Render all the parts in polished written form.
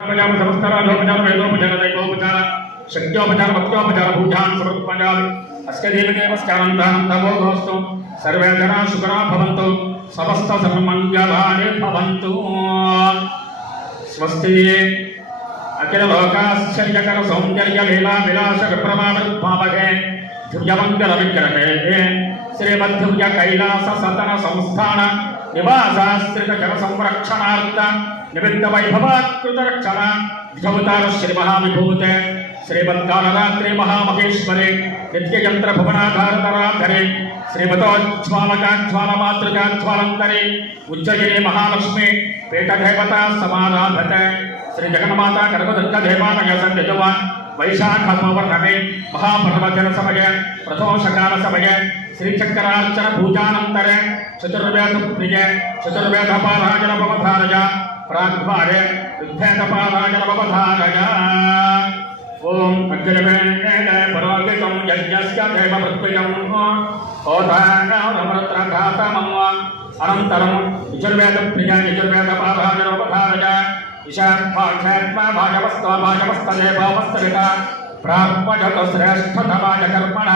समस्तराजोपचार वेदोपचार दैवोपचार शक्योपचार भक्तोपचार पूजान् समर्पयामि। अस्य देवदेवस्यानन्दानन्दमोघोऽस्तु सर्वे जनाः सुखिनः भवन्तु समस्त सर्वमङ्गलानि भवन्तु। स्वस्ति अखिल लोकाश्चर्यकर सौन्दर्य लीला विलास विप्रमादुर्भावगे दिव्यमङ्गल विग्रहे श्रीमद्दिव्य कैलास सदन संस्थान निवासाश्रित जन संरक्षणार्थ निमित्त वैभवाकृत रक्षण ध्रुवतार श्री महाविभूते श्रीमद्कालरात्रि महामहेश्वरे नित्ययंत्र भुवनाधारतराधरे श्रीमतोज्ज्वालकाज्ज्वालमातृकाज्ज्वालन्तरे उज्जयिनी महालक्ष्मी पीठदेवता समाराधते श्री जगन्माता कनकदुर्गा देवालय सन्निधवान् वैशाखवर्णमे महापर्वदिन समये प्रदोषकाल समये श्रीचक्रार्चन पूजानन्तरे चतुर्वेद प्रिये चतुर्वेद पारायण भवधारय प्राग्वारे विद्वेद पारायण भवधारय। ओम अग्निवेद परोगितं यज्ञस्य देव पृथ्वीयं होतानामृतघातमं अनन्तरं यजुर्वेद प्रिये यजुर्वेद पारायण भवधारय ईशात्मा भागवस्त्वा भागवस्तदेवस्तरिता प्राप्यजत श्रेष्ठतमाय कर्मण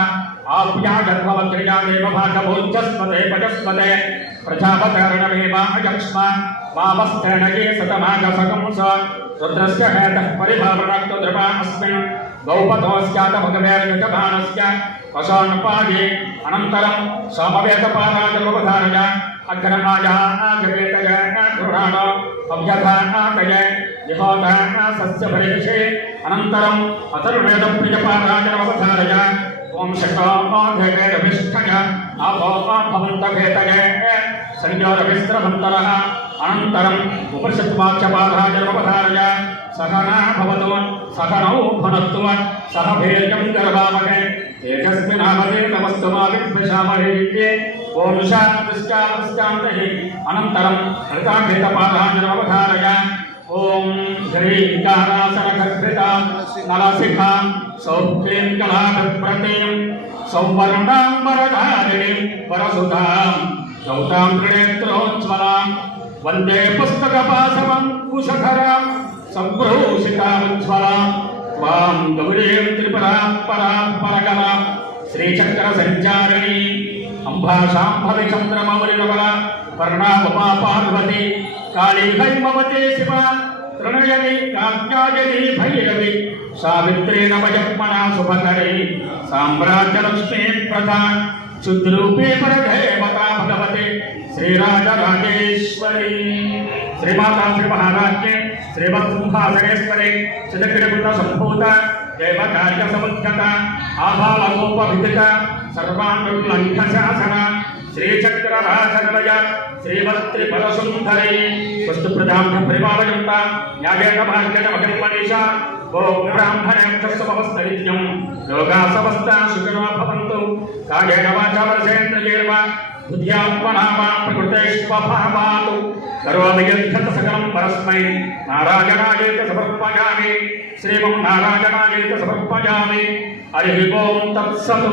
आप्यायद्भवक्रिया देव भागभोज्यस्पते पजस्पते प्रजापतिर्णमेवायक्ष्म वामस्तेन ये सतमागसकंस रुद्रस्य हेतः परिभावनक्तो द्रवा अस्मिन् गौपतोऽस्यात भगवेर्युजमानस्य वशोन्पाये अनन्तरं सामवेदपाराजलवधारय अग्रमायानागवेतय गृहाण अव्यधानातय यहोदाना सस्यभरेषे अनन्तरम् अथर्ववेदप्रियपाराजलवधारय ओम शक्तोधेवेदभिष्ठय आपो भवन्तभेतय संयोरविस्त्रभन्तरः अनन्तरम् उपनिषद्वाक्यपाराजलवधारय सहना भवतु सहनौ भुनक्तु सह वीर्यं गर्भामहे तेजस्विनामधेतमस्तु मा विद्विषामहे। ओम शान्तिश्चान्तिः अनन्तरं हृताभेदपाराजलवधारय ओम ह्रीङ्कारासनखद्भिता नलशिखां सौक्लीं कलाभिप्रतीं सौवर्णाम्बरधारिणीं परसुधां गौतां त्रिनेत्रोज्ज्वलां वन्दे पुस्तकपाशवं कुशधरां सम्भ्रूषितामुज्ज्वलां त्वां गौरीं त्रिपुरां परां परगलां श्रीचक्रसञ्चारिणीं अम्बाशाम्भविचन्द्रमौलिनवला कर्णावमा पार्वती काली हैमवती शिवा तृणयनी कात्यायनी भैरवी सावित्री नवजन्मना शुभकरी साम्राज्यलक्ष्मी प्रधा क्षुद्रूपी परदेवता भगवती श्रीराजराजेश्वरी श्रीमाता श्री महाराज्ञे श्रीमत्सिंहासनेश्वरी चिदग्रकृत संभूता देवकार्य समुद्यता आभालकोपविदिता सर्वान्नुल्लङ्घ शासना श्रीचक्रराजनिलय श्रीमत्त्रिपुरसुन्दरी वस्तुप्रदां परिपालयन्ता न्यायेन भाग्येन महिर्मनीषा ओम ब्राह्मणेभ्यस्तमस्तनित्यं लोकाः समस्ताः सुखिनो भवन्तु कायेन वाचा मनसेन्द्रियैर्वा बुद्ध्यात्मना वा प्रकृतेष्वभावात् करोमि यद्यत् सकलं परस्मै नारायणायेति समर्पयामि श्रीमं नारायणायेति समर्पयामि। हरिः ओम तत्सत्।